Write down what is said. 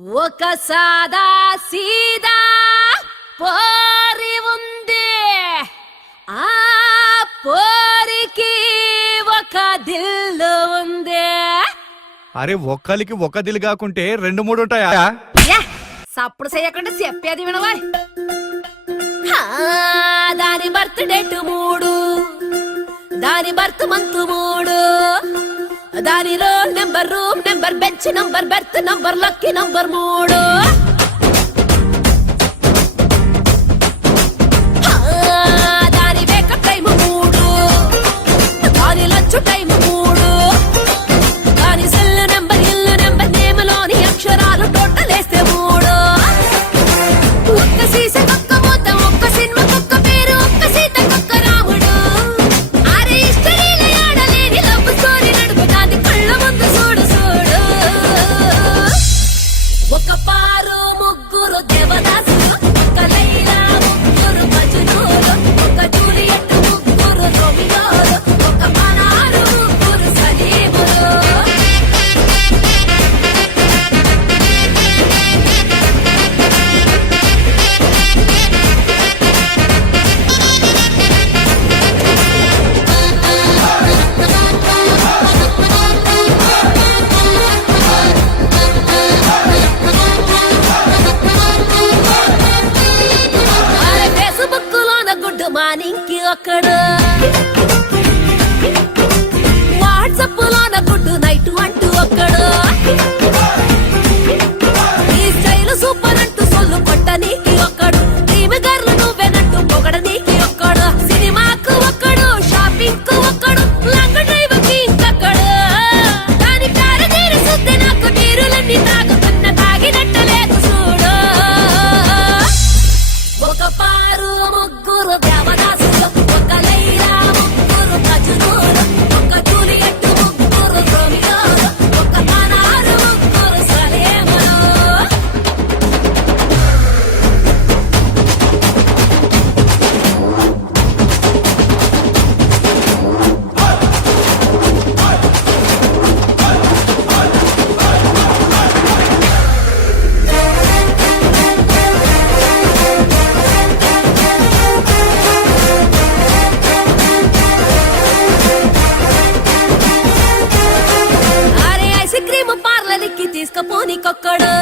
ఒక సాదా సీదా పోరి ఉంది, ఆ పోరికి ఒక దిల్లు ఉంది. అరే ఒక్కలికి ఒక దిల్ కాకుంటే రెండు మూడు ఉంటాయా? సప్పుడు చేయకుండా చెప్పేది వినవా. దాని బర్త్ డేట్ 3, దాని బర్త్ మంత్ 3, దాని roll number, room number, bench number, berth number, lucky number 3. దాని వేకప్ టైం 3, దాని లంచ్ టైం 3, దాని సెల్ నెంబర్, ఇల్లు నెంబర్, నేమ్లోని అక్షరాలు టోటల్ వేస్తే 3. ఒక్క సీస ఒక్క మూత, ఒక్క సినిమా ఒక్క పేరు, ఒక్క సీత ఒక్క రాముడు. అరే హిస్టరీలో ఆడలేని లవ్ స్టోరీ నడుపుతాంది కళ్ళ ముందు చూడు చూడు. ఒక పారు ముగ్గురు దేవదాసులు, ఒక లైలా ముగ్గురు మజ్నూలు, ఒక జూలియట్ ముగ్గురు రోమియోలు, ఒక పనారు ముగ్గురు సలీములు. అరే ఫేస్బుక్ లోన గుడ్ మార్నింగ్ కి ఒక్కడు, వాట్సాప్ లోన గుడ్ నైట్ అంటూ ఒక్కడు, ఈ స్టైల్ సూపర్ అంటూ సొల్లు కొట్ట నీకి ఒక్కడు, డ్రీమ్ గర్ల్ నువ్వేనంటూ పొగడ నీకి ఒక్కడు, సినిమాకు ఒక్కడు, షాపింగ్ కు ఒక్కడు, లాంగ్ డ్రైవ్ కి ఇంకొక్కడు. దాని పేరు తీరు సుద్ది నాకు నీరులన్నీ తాగుతున్న తాగినట్టు లేదు చూడు. ఒక పారు ముగ్గురు దేవదాసులు, ఒక లైలా ముగ్గురు మజ్నూలు, ఒక జూలియట్ ముగ్గురు రోమియోలు, ఒక పనారు ముగ్గురు సలీములు. అరే ఐస్ క్రీమ్ పార్లర్కి తీసుకపోనీకొక్కడు,